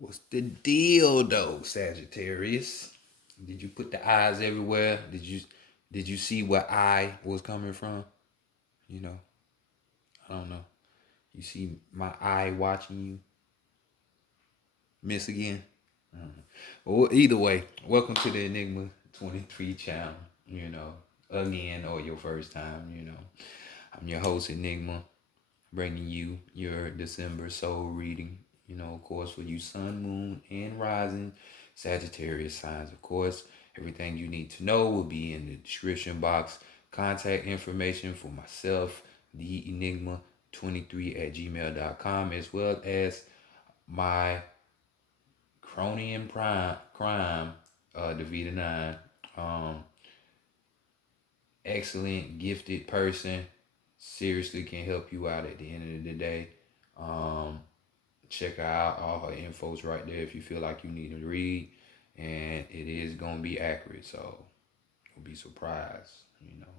What's the deal though, Sagittarius? Did you put the eyes everywhere? Did you see where I was coming from? You know, I don't know. You see my eye watching you miss again? I don't know. Well, either way, welcome to the Enigma 23 channel, again or your first time, I'm your host, Enigma, bringing you your December soul reading, of course, for you sun, moon, and rising Sagittarius signs. Of course, everything you need to know will be in the description box. Contact information for myself, the Enigma23 at gmail.com, as well as my crony in crime, the Vita 9. Um, Excellent, gifted person. Seriously can help you out at the end of the day. Um, Check her out. All her info's right there if you feel like you need to read. And it is going to be accurate. So you'll be surprised.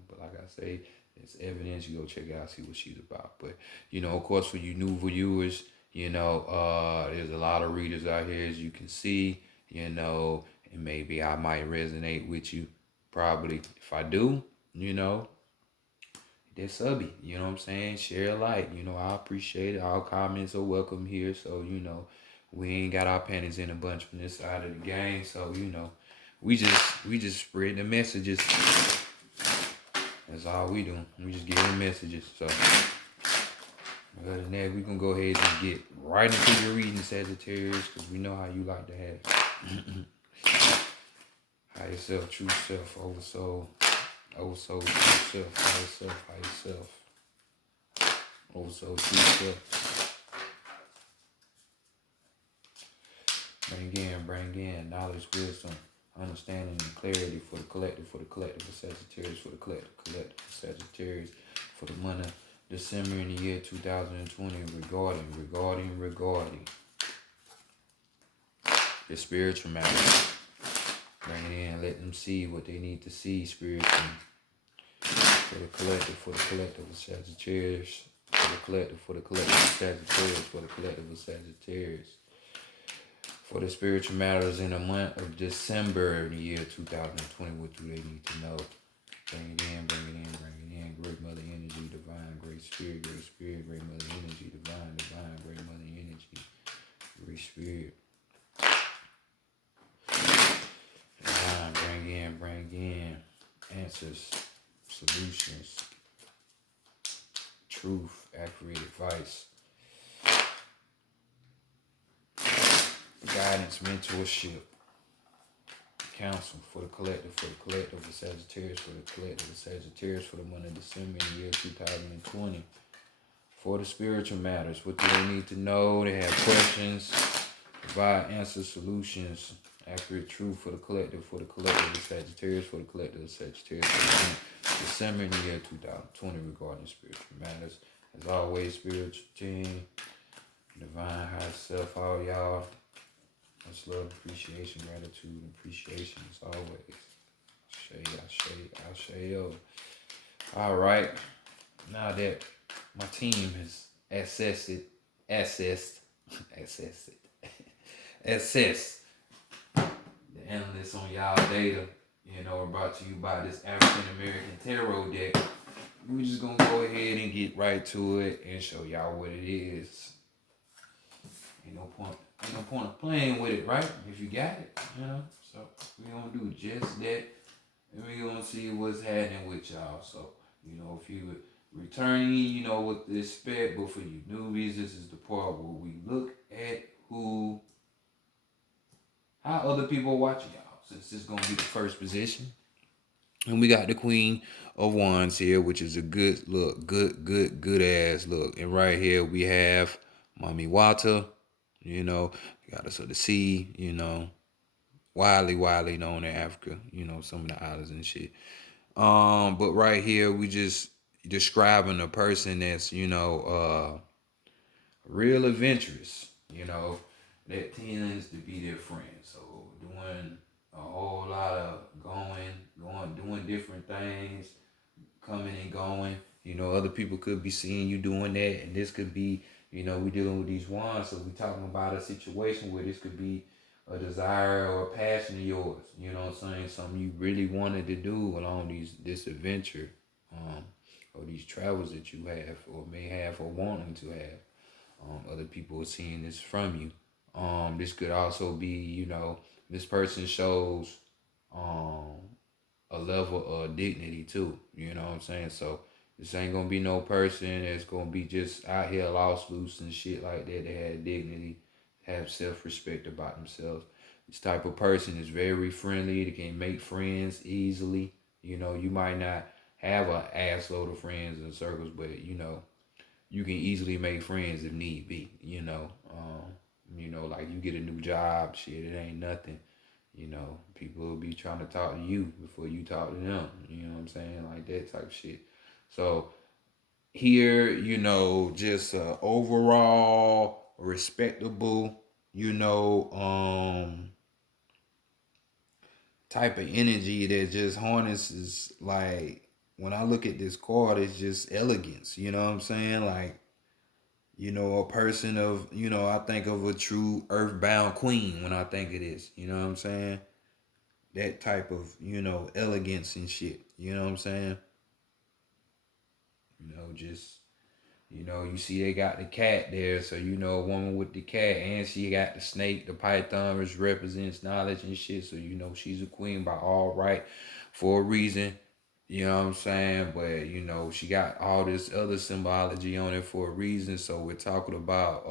But like I say, it's evidence. You go check it out, see what she's about. But, of course, for you new viewers, there's a lot of readers out here, as you can see, and maybe I might resonate with you. Probably. If I do, you know, that's subby. You know what I'm saying? Share a like. I appreciate it. All comments are welcome here. So, we ain't got our panties in a bunch from this side of the game. So, we just spread the messages. That's all we do. We just give the messages. So other than that, we can go ahead and get right into your reading, Sagittarius, because we know how you like to have higher self, true self, oversoul, oversoul, true self, higher self, oversoul, true self. Bring in knowledge, wisdom, understanding, and clarity for the collective of Sagittarius, for the collective of Sagittarius, for the month of December in the year 2020, regarding the spiritual matter. Bring it in, let them see what they need to see spiritually. For the collective of Sagittarius, for the collective of Sagittarius, for the collective of Sagittarius. For the spiritual matters in the month of December in the year 2020, what do they need to know? Bring it in. Great Mother Energy, Divine, Great Spirit, Great Mother Energy, Divine, Great Mother Energy, Great Spirit. Divine, bring in answers, solutions, truth, accurate advice, guidance, mentorship, counsel for the collective of Sagittarius, for the collective of Sagittarius, for the month of December in the year 2020. For the spiritual matters, what do they need to know? They have questions, provide answers, solutions, accurate truth for the collective of Sagittarius, for the collective of Sagittarius, for the month of December in the year 2020 regarding spiritual matters. As always, spiritual team, divine high self, all y'all. Much love, appreciation, gratitude, and appreciation as always. I'll All right. Now that my team has assessed the analysts on y'all data, brought to you by this African American tarot deck. We're just gonna go ahead and get right to it and show y'all what it is. Ain't no point of playing with it, right? If you got it, So we're gonna do just that, and we're gonna see what's happening with y'all. So, if you returning, what to expect. But for you newbies, this is the part where we look at how other people are watching y'all. Since this is gonna be the first position. And we got the Queen of Wands here, which is a good look, good ass look. And right here we have Mommy Wata. Got us of the sea, widely known in Africa, some of the islands and shit. But right here we just describing a person that's, real adventurous, that tends to be their friend. So doing a whole lot of doing different things, coming and going. Other people could be seeing you doing that, and this could be We dealing with these wands, so we talking about a situation where this could be a desire or a passion of yours. You know what I'm saying? Something you really wanted to do along this adventure, um, or these travels that you have or may have or wanting to have. Other people are seeing this from you. This could also be, this person shows um, a level of dignity too. You know what I'm saying? So this ain't gonna be no person that's gonna be just out here lost loose and shit like that. They have dignity, have self respect about themselves. This type of person is very friendly. They can make friends easily. You might not have an ass load of friends in circles, but you can easily make friends if need be. Like you get a new job, shit, it ain't nothing. People will be trying to talk to you before you talk to them. You know what I'm saying? Like that type of shit. So here, just overall respectable, type of energy that just harnesses, like when I look at this card, it's just elegance. You know what I'm saying? Like, a person of, I think of a true earthbound queen when I think of this. You know what I'm saying? That type of, elegance and shit. You know what I'm saying? Just, you see they got the cat there, so a woman with the cat, and she got the snake, the python, which represents knowledge and shit. So she's a queen by all right, for a reason. You know what I'm saying? But she got all this other symbology on it for a reason. So we're talking about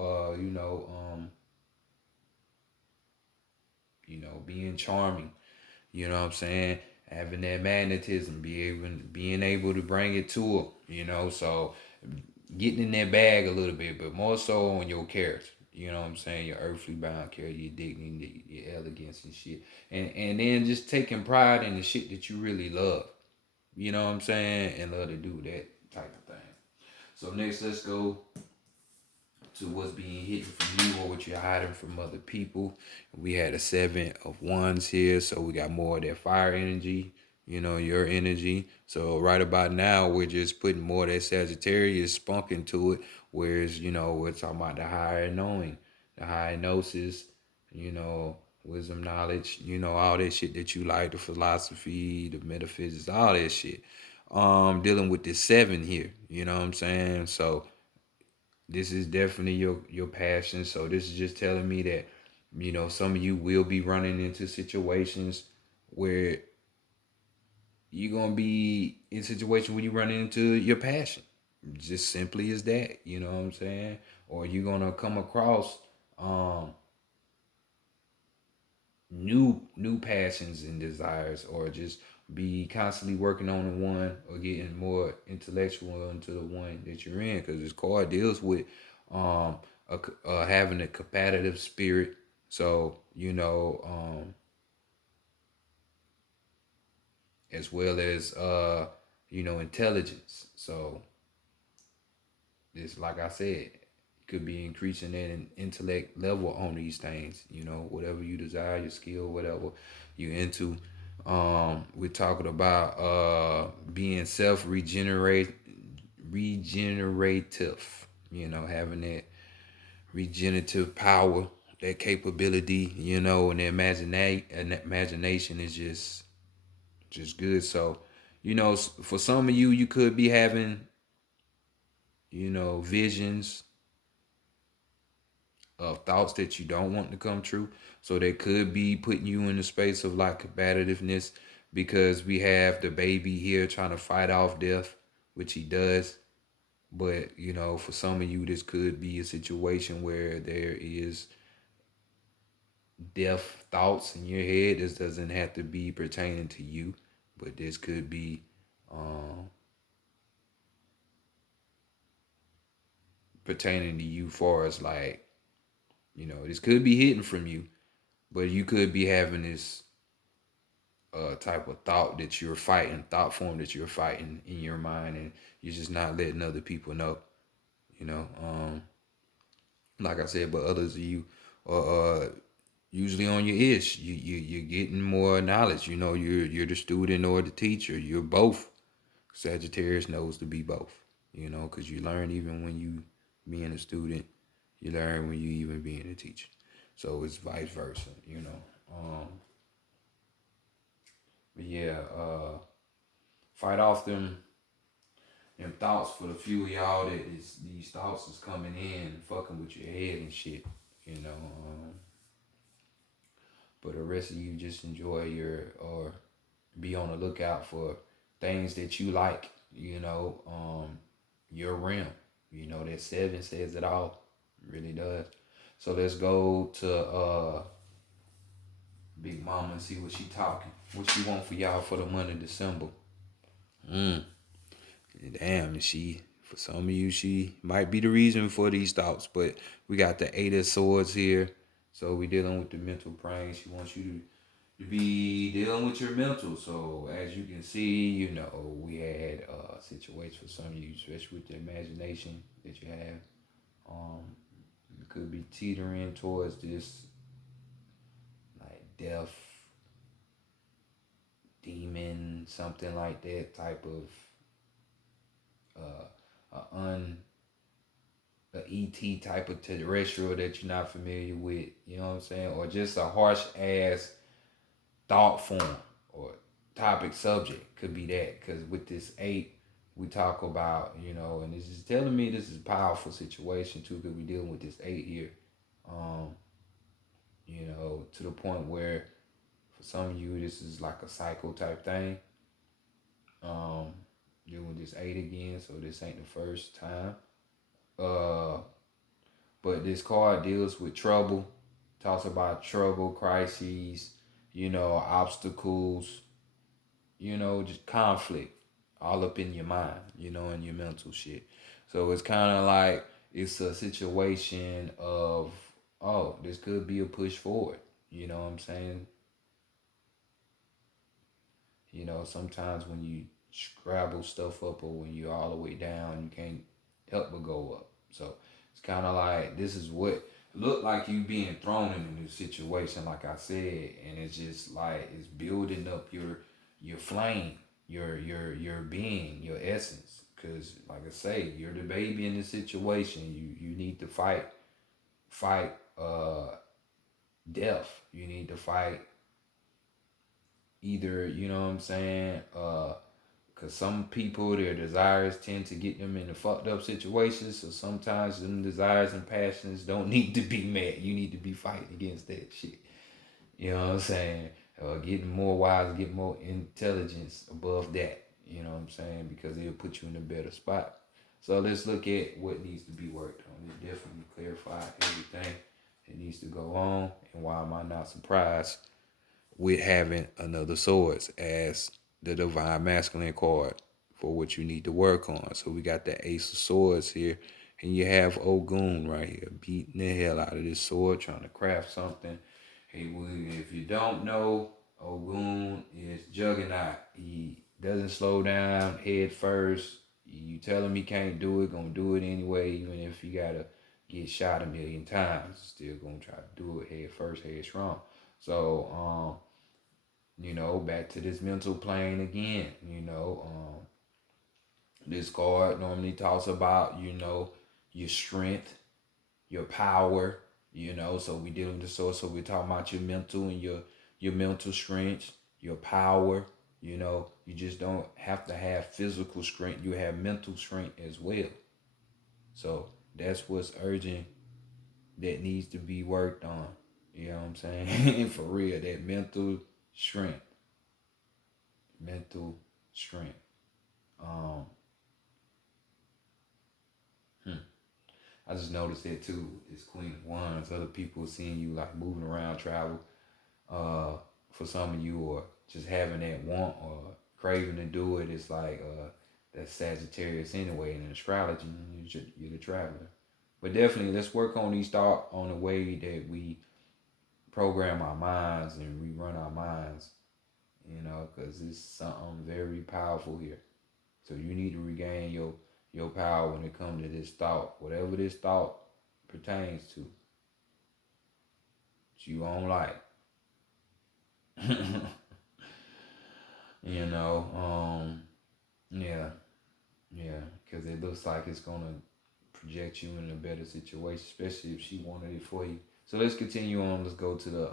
being charming. You know what I'm saying? Having that magnetism, being able to bring it to her. So getting in that bag a little bit, but more so on your character. You know what I'm saying? Your earthly bound character, your dignity, your elegance and shit. And then just taking pride in the shit that you really love. You know what I'm saying? And love to do that type of thing. So next, let's go to what's being hidden from you or what you're hiding from other people. We had a 7 of Wands here, so we got more of that fire energy, your energy. So right about now, we're just putting more of that Sagittarius spunk into it, whereas, we're talking about the higher knowing, the higher gnosis, wisdom, knowledge, all that shit that you like, the philosophy, the metaphysics, all that shit. Dealing with this 7 here, you know what I'm saying? So this is definitely your passion. So this is just telling me that some of you will be running into situations where you're gonna be in situations where you run into your passion. Just simply as that, you know what I'm saying? Or you're gonna come across new passions and desires, or just be constantly working on the one or getting more intellectual into the one that you're in, because this card deals with um having a competitive spirit. So as well as intelligence. So this, like I said, could be increasing that intellect level on these things. Whatever you desire, your skill, whatever you into. We're talking about being self regenerative. Having that regenerative power, that capability. And the imagination is just good. So, for some of you, you could be having visions of thoughts that you don't want to come true. So they could be putting you in the space of like combativeness, because we have the baby here trying to fight off death, which he does. But for some of you, this could be a situation where there is death thoughts in your head. This doesn't have to be pertaining to you, but this could be pertaining to you, far as like, this could be hidden from you, but you could be having this type of thought form that you're fighting in your mind, and you're just not letting other people know. You know, like I said, but others of you are usually on your ish. You're getting more knowledge. You're the student or the teacher. You're both. Sagittarius knows to be both. Because you learn even when you being a student. You learn when you even being a teacher. So it's vice versa. But yeah, fight off them thoughts for the few of y'all that is these thoughts is coming in and fucking with your head and shit. You know. But the rest of you just enjoy or be on the lookout for things that you like. Your realm. That seven says it all. It really does. So let's go to Big Mama and see what she talking. What she want for y'all for the month of December. Mm. Damn, for some of you, she might be the reason for these thoughts. But we got the Eight of Swords here. So we dealing with the mental brain. She wants you to be dealing with your mental. So as you can see, we had situations for some of you, especially with the imagination that you have. You could be teetering towards this like death, demon, something like that type of un a ET type of terrestrial that you're not familiar with, you know what I'm saying? Or just a harsh ass thought form or topic subject could be that. Because with this eight, we talk about, and this is telling me this is a powerful situation too, because we're dealing with this eight here. To the point where for some of you, this is like a cycle type thing. Dealing with this eight again, so this ain't the first time. But this card deals with trouble, talks about trouble, crises, obstacles, just conflict all up in your mind, and your mental shit. So it's kind of like it's a situation of, oh, this could be a push forward. You know what I'm saying? Sometimes when you scrabble stuff up or when you're all the way down, you can't help but go up. So it's kind of like this is what look like you being thrown in a new situation, like I said, and it's just like it's building up your flame, your being, your essence. Cause like I say, you're the baby in the situation. You need to fight death. You need to fight either, you know what I'm saying? Cause some people, their desires tend to get them in a fucked up situations. So sometimes them desires and passions don't need to be met. You need to be fighting against that shit. You know what I'm saying? Getting more wise, get more intelligence above that. You know what I'm saying? Because it'll put you in a better spot. So let's look at what needs to be worked on. It definitely clarify everything that needs to go on. And why am I not surprised with having another swords as the divine masculine card for what you need to work on. So we got the Ace of Swords here, and you have Ogun right here, beating the hell out of this sword, trying to craft something. Hey, if you don't know, Ogun is Juggernaut. He doesn't slow down head first. You tell him he can't do it, gonna do it anyway, even if you gotta get shot a million times, still gonna try to do it head first, head strong. So, back to this mental plane again. This card normally talks about, your strength, your power, so we dealing with the source, so we're talking about your mental and your mental strength, your power, you just don't have to have physical strength, you have mental strength as well. So that's what's urgent that needs to be worked on. You know what I'm saying? For real, that mental strength. Mental strength. Um, I just noticed that too. It's Queen of Wands. Other people seeing you like moving around, travel. For some of you, or just having that want or craving to do it, it's like that's Sagittarius anyway. In astrology, you're the traveler. But definitely, let's work on these thoughts on the way that we program our minds and rerun our minds. Because it's something very powerful here. So you need to regain your power when it comes to this thought, whatever this thought pertains to. That you don't like. Yeah, because it looks like it's gonna project you in a better situation, especially if she wanted it for you. So let's continue on. Let's go to the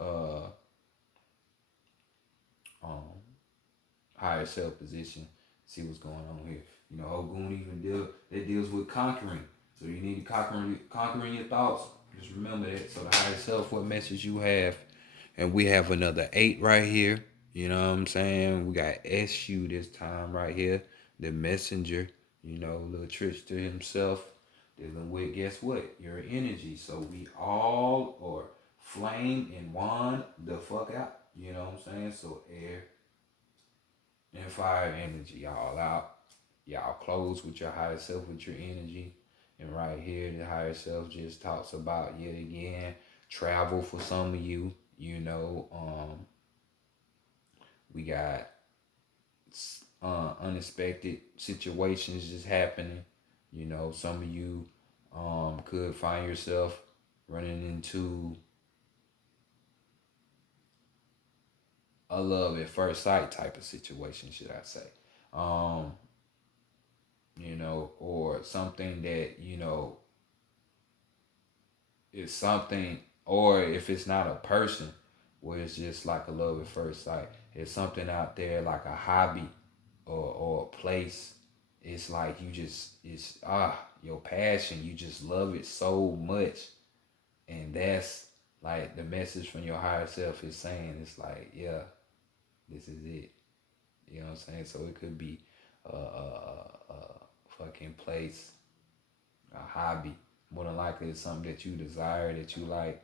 um higher self position. See what's going on here. You know, Ogun even deals with conquering. So you need to conquering your thoughts. Just remember that. So the higher self, what message you have, and we have another 8 right here. You know what I'm saying? We got SU this time right here, the messenger. You know, little trickster himself, dealing with, guess what? Your energy. So we all are flame and wand the fuck out. You know what I'm saying? So air and fire energy, y'all out. Y'all close with your higher self, with your energy. And right here, the higher self just talks about, yet again, travel for some of you. You know, we got unexpected situations just happening. You know, some of you could find yourself running into a love at first sight type of situation, should I say. Um, you know, or something that, you know, is something, or if it's not a person, where it's just like a love at first sight, it's something out there like a hobby or a place. It's like you just, it's your passion, you just love it so much. And that's like the message from your higher self is saying, it's like, yeah, this is it. You know what I'm saying? So it could be a fucking place, a hobby. More than likely, it's something that you desire, that you like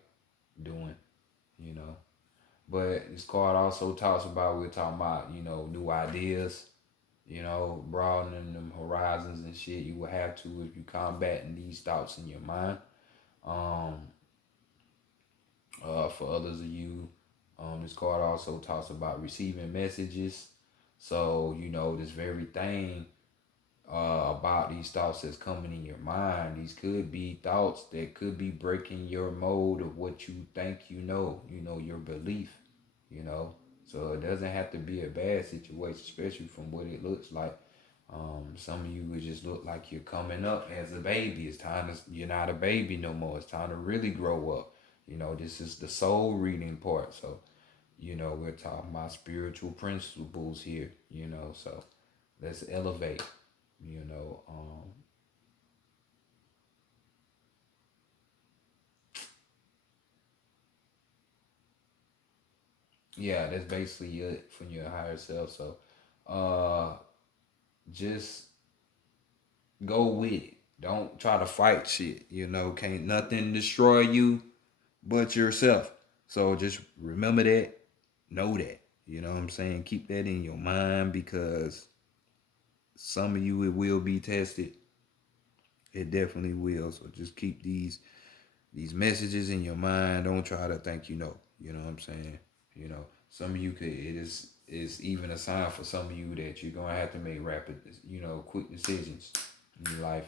doing, you know. But this card also talks about, we're talking about, you know, new ideas, you know, broadening them horizons and shit. You will have to if you combating these thoughts in your mind. Um, for others of you, this card also talks about receiving messages. So, you know, this very thing about these thoughts that's coming in your mind. These could be thoughts that could be breaking your mode of what you think you know, your belief, you know. So it doesn't have to be a bad situation, especially from what it looks like. Some of you would just look like you're coming up as a baby. It's time to, you're not a baby no more. It's time to really grow up. You know, this is the soul reading part. So, you know, we're talking about spiritual principles here, you know. So let's elevate, you know. Yeah, that's basically it from your higher self. So uh just go with it. Don't try to fight shit. You know, can't nothing destroy you but yourself. So just remember that, know that. You know what I'm saying? Keep that in your mind, because some of you it will be tested. It definitely will. So just keep these messages in your mind. Don't try to think you know. You know what I'm saying? You know, some of you could, it is even a sign for some of you that you're gonna have to make rapid, you know, quick decisions in your life.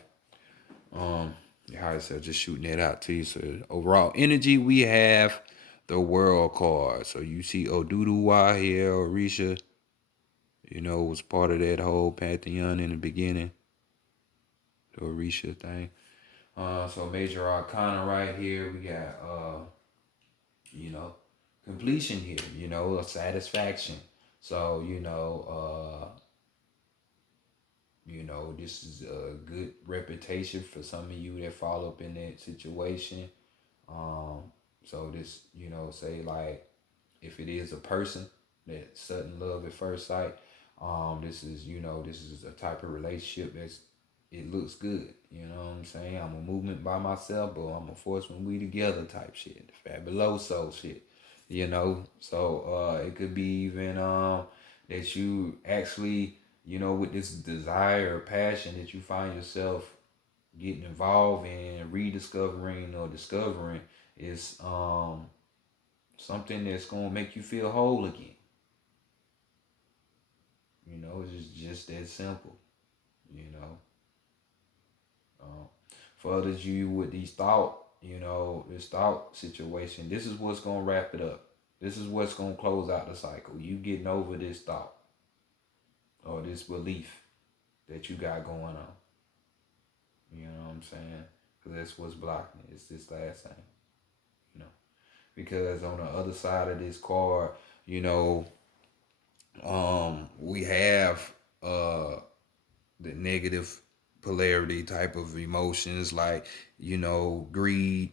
Your higher self just shooting that out to you. So overall energy, we have the world card. So you see Oduduwa here, Orisha, you know, was part of that whole pantheon in the beginning, the Orisha thing. So major arcana right here, we got you know, completion here, you know, a satisfaction. So, you know, this is a good reputation for some of you that fall up in that situation. Um, so this, you know, say like if it is a person that sudden love at first sight, this is, you know, this is a type of relationship that's, it looks good. You know what I'm saying? I'm a movement by myself, but I'm a force when we together type shit. Fabuloso shit. You know? So it could be even that you actually, you know, with this desire or passion that you find yourself getting involved in, rediscovering or discovering, is something that's gonna make you feel whole again. You know, it's just that simple. You know, um, for others, you with these thought, you know, this thought situation, this is what's gonna wrap it up. This is what's gonna close out the cycle. You getting over this thought or this belief that you got going on. You know what I'm saying? because that's what's blocking it. It's this last thing, you know. Because on the other side of this card, you know, we have the negative polarity type of emotions like, you know, greed,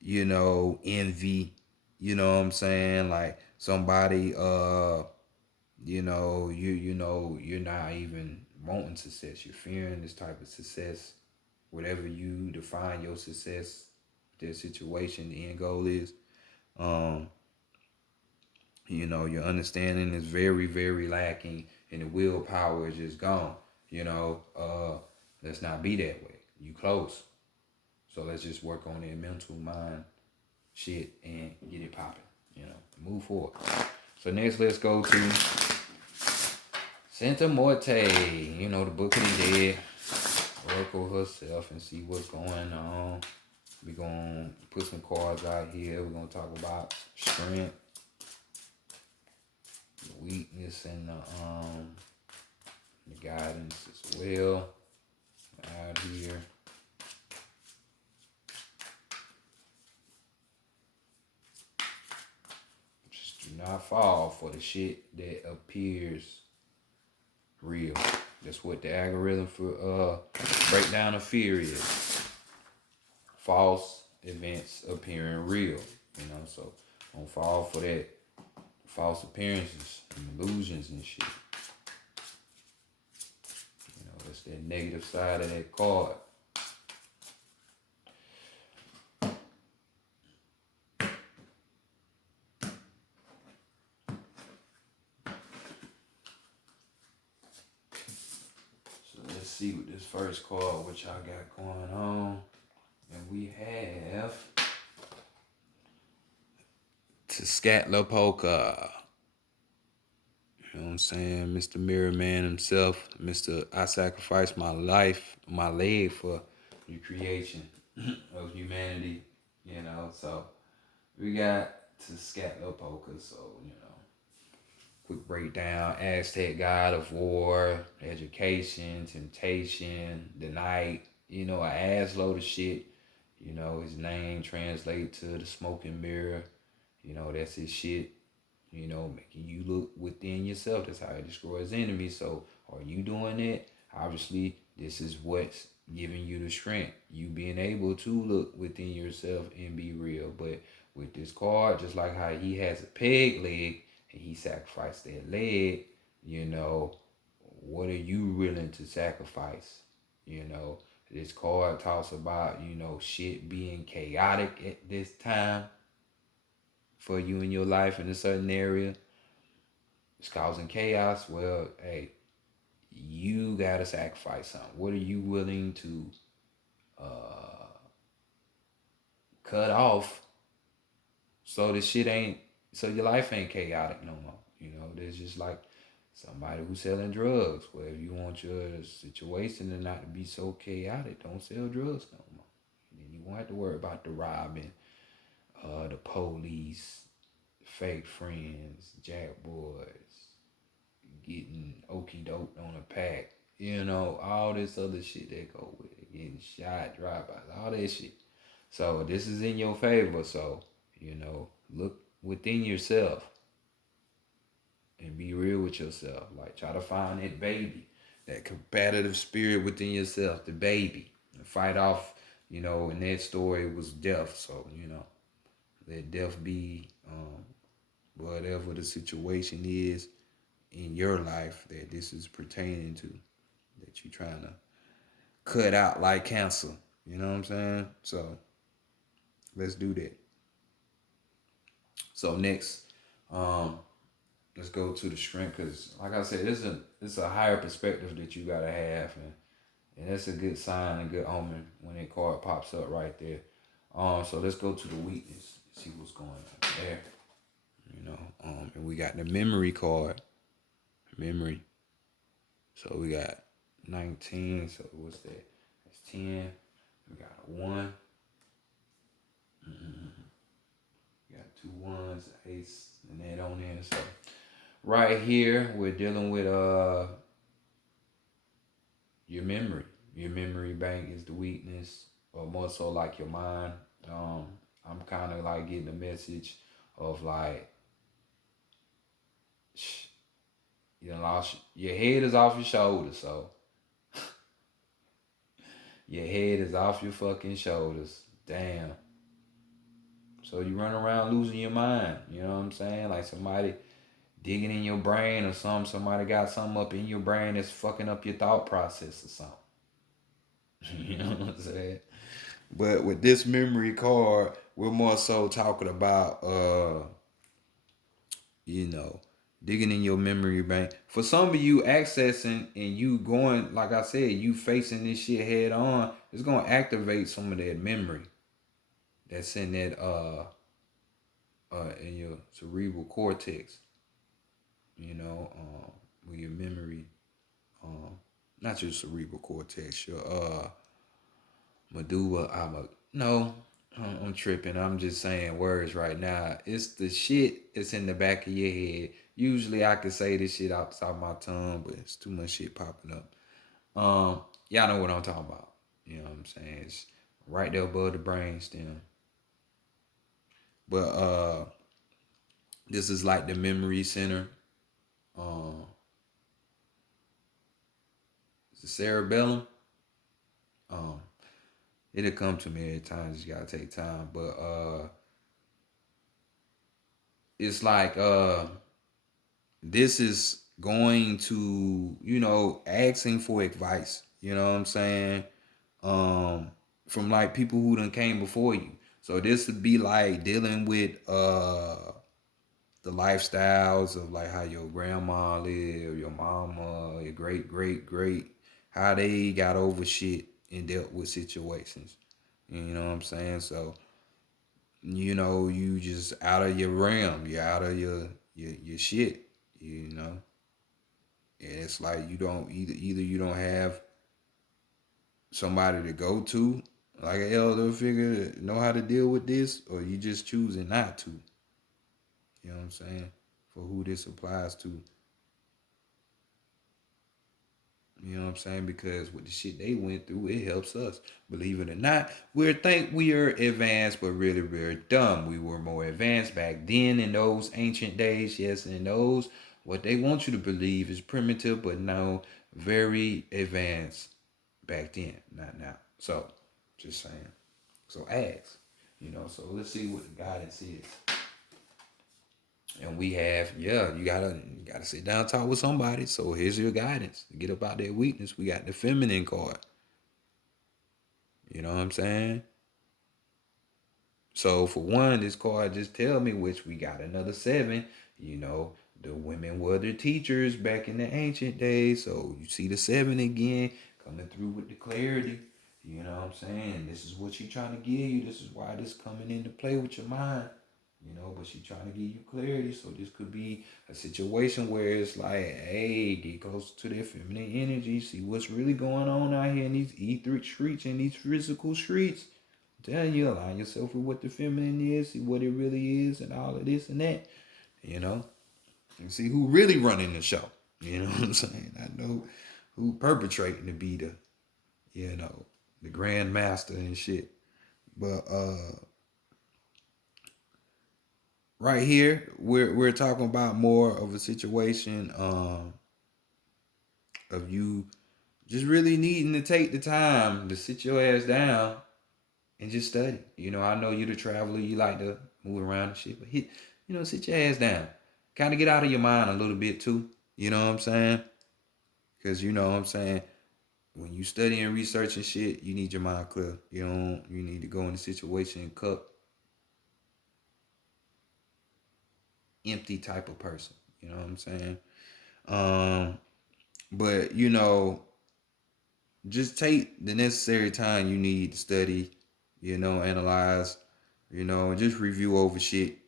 you know, envy, you know what I'm saying? Like somebody you know, you're not even wanting success. You're fearing this type of success. Whatever you define your success, their situation, the end goal is, um, you know, your understanding is very, very lacking and the willpower is just gone. You know, let's not be that way. You close. So let's just work on that mental mind shit and get it popping. You know, move forward. So next let's go to Santa Morte, you know, the Book of the Dead. Oracle herself and see what's going on. We're going to put some cards out here. We're going to talk about strength, the weakness, and the guidance as well. Out here. Just do not fall for the shit that appears real. That's what the algorithm for breakdown of fear is. False events appearing real. You know, so don't fall for that false appearances and illusions and shit. You know, that's that negative side of that card. So let's see what this first card, which I got going on. And we have Tezcatlipoca. You know what I'm saying? Mr. Mirror Man himself. Mr. I sacrificed my life, my leg for the creation of humanity. You know, so we got Tezcatlipoca. So, you know, quick breakdown. Aztec god of war, education, temptation, the night. You know, an ass load of shit. You know, his name translate to the smoking mirror. You know, that's his shit. You know, making you look within yourself. That's how he destroys enemies. So, are you doing it? Obviously, this is what's giving you the strength. You being able to look within yourself and be real. But with this card, just like how he has a peg leg and he sacrificed that leg, you know, what are you willing to sacrifice? You know, this card talks about, you know, shit being chaotic at this time for you in your life in a certain area. It's causing chaos. Well, hey, you gotta sacrifice something. What are you willing to cut off so the shit ain't so your life ain't chaotic no more? You know, there's just like somebody who's selling drugs. Well, if you want your situation to not to be so chaotic, don't sell drugs no more. And then you won't have to worry about the robbing, the police, fake friends, jack boys, getting okey doke on a pack, you know, all this other shit that go with it, getting shot, drive-bys, all that shit. So this is in your favor. So, you know, look within yourself and be real with yourself. Like try to find that baby, that competitive spirit within yourself, the baby. And fight off, you know, in that story it was death. So, you know, let death be whatever the situation is in your life that this is pertaining to, that you're trying to cut out like cancer. You know what I'm saying? So let's do that. So next, let's go to the strength, because like I said, it's a higher perspective that you gotta have, and that's a good sign, a good omen when that card pops up right there. So let's go to the weakness, see what's going on there. You know, and we got the memory card. Memory. So we got 19. So what's that? That's 10. We got a 1. We got 2 ones, ace, and that on in. So right here, we're dealing with your memory. Your memory bank is the weakness, or more so like your mind. Um, I'm kind of like getting a message of like, you know, lost your head is off your shoulders, so your head is off your fucking shoulders. Damn. So you run around losing your mind. You know what I'm saying? Like somebody digging in your brain or something. Somebody got something up in your brain that's fucking up your thought process or something. You know what I'm saying? But with this memory card, we're more so talking about you know, digging in your memory bank. For some of you accessing and you going, like I said, you facing this shit head on, it's gonna activate some of that memory that's in that in your cerebral cortex, you know, with your memory, um not your cerebral cortex, your medulla. No, I'm tripping. I'm just saying words right now. It's the shit that's in the back of your head. Usually I could say this shit off the top of my tongue, but it's too much shit popping up. Y'all know what I'm talking about. You know what I'm saying? It's right there above the brain stem. But this is like the memory center. Um, the cerebellum. Um, it'll come to me at times. You gotta take time, but it's like this is going to, you know, asking for advice, you know what I'm saying? From like people who done came before you. So this would be like dealing with the lifestyles of like how your grandma lived, your mama, your great, how they got over shit and dealt with situations. You know what I'm saying? So, you know, you just out of your realm, you're out of your shit, you know. And it's like you don't either you don't have somebody to go to, like an elder figure to know how to deal with this, or you just choosing not to. You know what I'm saying? For who this applies to. You know what I'm saying? Because with the shit they went through, it helps us. Believe it or not, we think we are advanced, but really we're dumb. We were more advanced back then in those ancient days. Yes, and those, what they want you to believe is primitive, but no, very advanced back then, not now. So, just saying. So ask. You know, so let's see what the guidance is. And we have, yeah, you gotta sit down and talk with somebody. So here's your guidance. Get up out that weakness. We got the feminine card. You know what I'm saying? So for one, this card just tell me, which we got another 7. You know, the women were the teachers back in the ancient days. So you see the 7 again coming through with the clarity. You know what I'm saying? This is what she trying to give you. This is why this coming into play with your mind. You know, but she trying to give you clarity. So this could be a situation where it's like, hey, get close to their feminine energy. See what's really going on out here in these etheric streets and these physical streets. I'm telling you, align yourself with what the feminine is, see what it really is, and all of this and that. You know, and see who really running the show. You know what I'm saying? I know who perpetrating to be the, you know, the grand master and shit. But right here, we're talking about more of a situation of you just really needing to take the time to sit your ass down and just study. You know, I know you're the traveler, you like to move around and shit, but hit, you know, sit your ass down. Kind of get out of your mind a little bit too. You know what I'm saying? Because you know what I'm saying? When you study and research and shit, you need your mind clear. You need to go in a situation cup empty type of person. You know what I'm saying? Um, but you know, just take the necessary time you need to study, you know, analyze, you know, and just review over shit,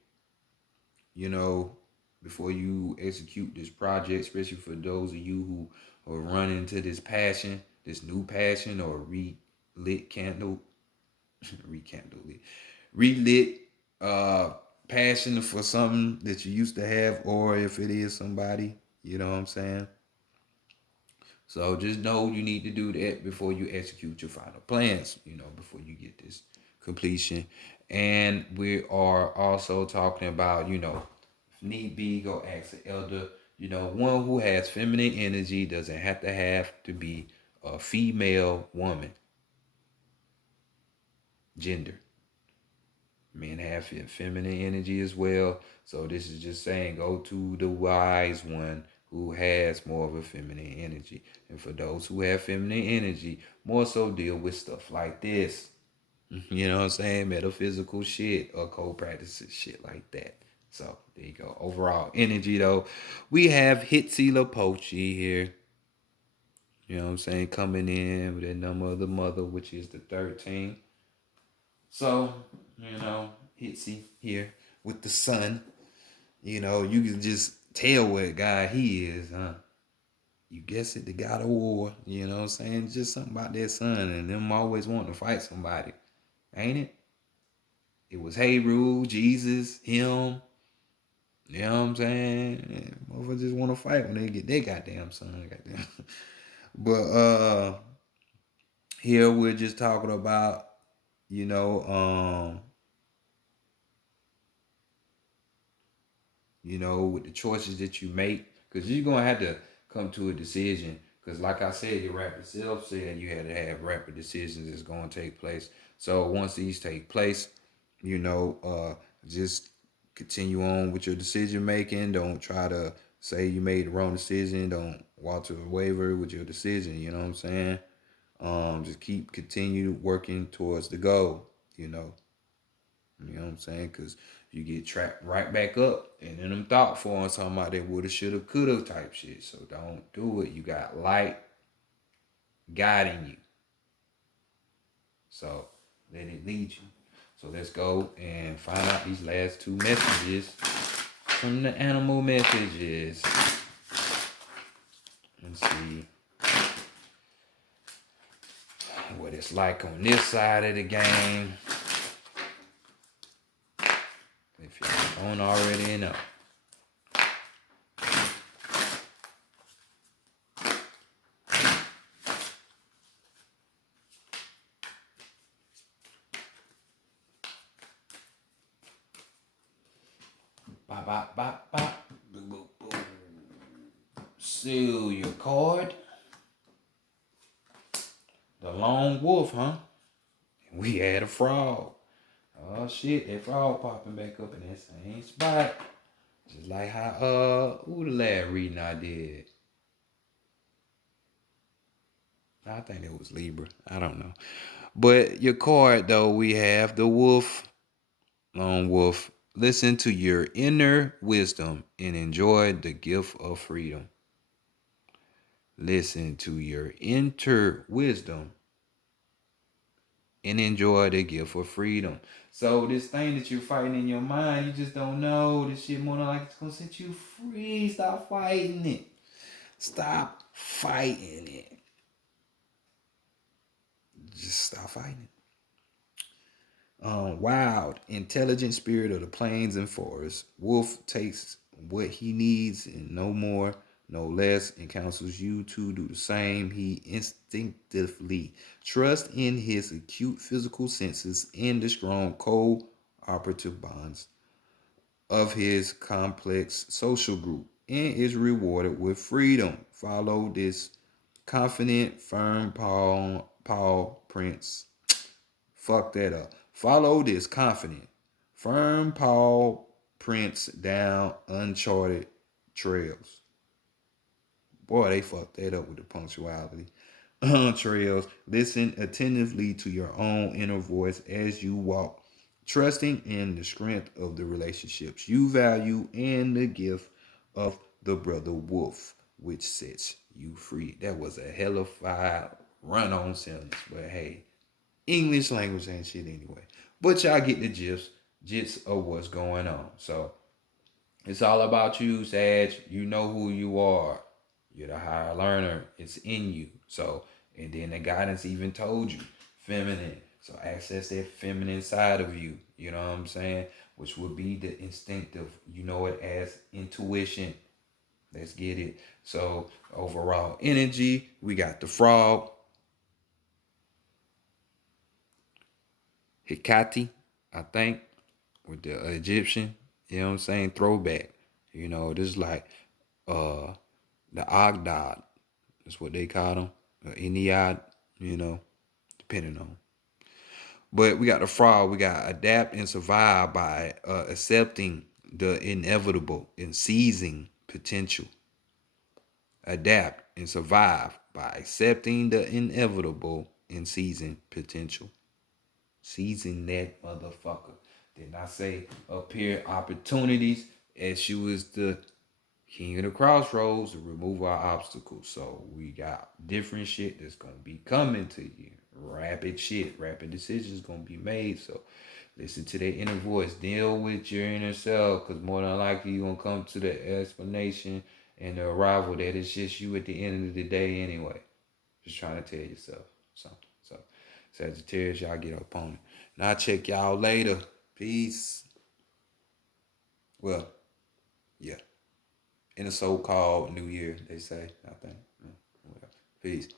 you know, before you execute this project, especially for those of you who are running into this passion, this new passion or relit candle, rekindle it, relit passion for something that you used to have, or if it is somebody, you know what I'm saying? So just know you need to do that before you execute your final plans, before you get this completion. And we are also talking about, if need be, go ask an elder. One who has feminine energy doesn't have to be a female woman, gender. Men have feminine energy as well. So this is just saying go to the wise one who has more of a feminine energy. And for those who have feminine energy, more so deal with stuff like this. You know what I'm saying? Metaphysical shit or cold practices, shit like that. So there you go. Overall energy though. We have Hitzi Lapochi here. You know what I'm saying? Coming in with that number of the mother, which is the 13. So, Hitzi here with the sun. You can just tell what guy he is, huh? You guess it, the God of War. You know what I'm saying? Just something about that sun and them always wanting to fight somebody. Ain't it? It was Heru, Jesus, him. You know what I'm saying? Motherfuckers just want to fight when they get their goddamn son. Goddamn. But here we're just talking about, you know, um, with the choices that you make, because you're gonna have to come to a decision. Because, like I said, your rapid self said you had to have rapid decisions that's gonna take place. So once these take place, just continue on with your decision making. Don't try to say you made the wrong decision. Don't walk to a waiver with your decision. You know what I'm saying? Just continue working towards the goal. You know. You know what I'm saying? Because you get trapped right back up and then them thought forms talking about that woulda, shoulda, coulda type shit. So don't do it. You got light guiding you. So let it lead you. So let's go and find out these last two messages from the animal messages. Let's see what it's like on this side of the game. If you don't already know. Bop, bop, bop, bop. Boom, boom, boom. Seal your card. The lone wolf, huh? And we had a frog. Oh shit, that frog popping back up in that same spot. Just like how who the last reading I did? I think it was Libra. I don't know. But your card though, we have the wolf, lone wolf. Listen to your inner wisdom and enjoy the gift of freedom. Listen to your inner wisdom and enjoy the gift of freedom. So this thing that you're fighting in your mind, you just don't know. This shit more than like it's gonna set you free. Stop fighting it. Stop fighting it. Just stop fighting it. Wild, intelligent spirit of the plains and forests. Wolf takes what he needs and no more, no less, and counsels you to do the same. He instinctively trusts in his acute physical senses and the strong cooperative bonds of his complex social group and is rewarded with freedom. Follow this confident, firm paw prince. Fuck that up. Follow this confident, firm paw prints down uncharted trails. Boy, they fucked that up with the punctuality. Trails. Listen attentively to your own inner voice as you walk, trusting in the strength of the relationships you value and the gift of the brother wolf, which sets you free. That was a hellified run-on sentence, but hey, English language ain't shit anyway. But y'all get the gist of what's going on. So it's all about you, Sag. You know who you are. You're the higher learner. It's in you. So, and then the guidance even told you, feminine. So access that feminine side of you. You know what I'm saying? Which would be the instinctive. You know it as intuition. Let's get it. So overall energy, we got the frog, Hikati, I think, with the Egyptian. You know what I'm saying? Throwback. You know, this is like uh the Ogdad. That's what they call them. Eniad, you know, depending on. But we got the frog. We got adapt and survive by accepting the inevitable and seizing potential. Adapt and survive by accepting the inevitable and seizing potential. Seizing that motherfucker. Did not say appear opportunities as she was the king of the crossroads to remove our obstacles. So we got different shit that's gonna be coming to you. Rapid shit, rapid decisions gonna be made. So listen to that inner voice. Deal with your inner self, cause more than likely you gonna come to the explanation and the arrival that it's just you at the end of the day anyway. Just trying to tell yourself something. So Sagittarius, y'all get up on it. And I'll check y'all later. Peace. Well, yeah. In a so-called New Year, they say, I think. Peace.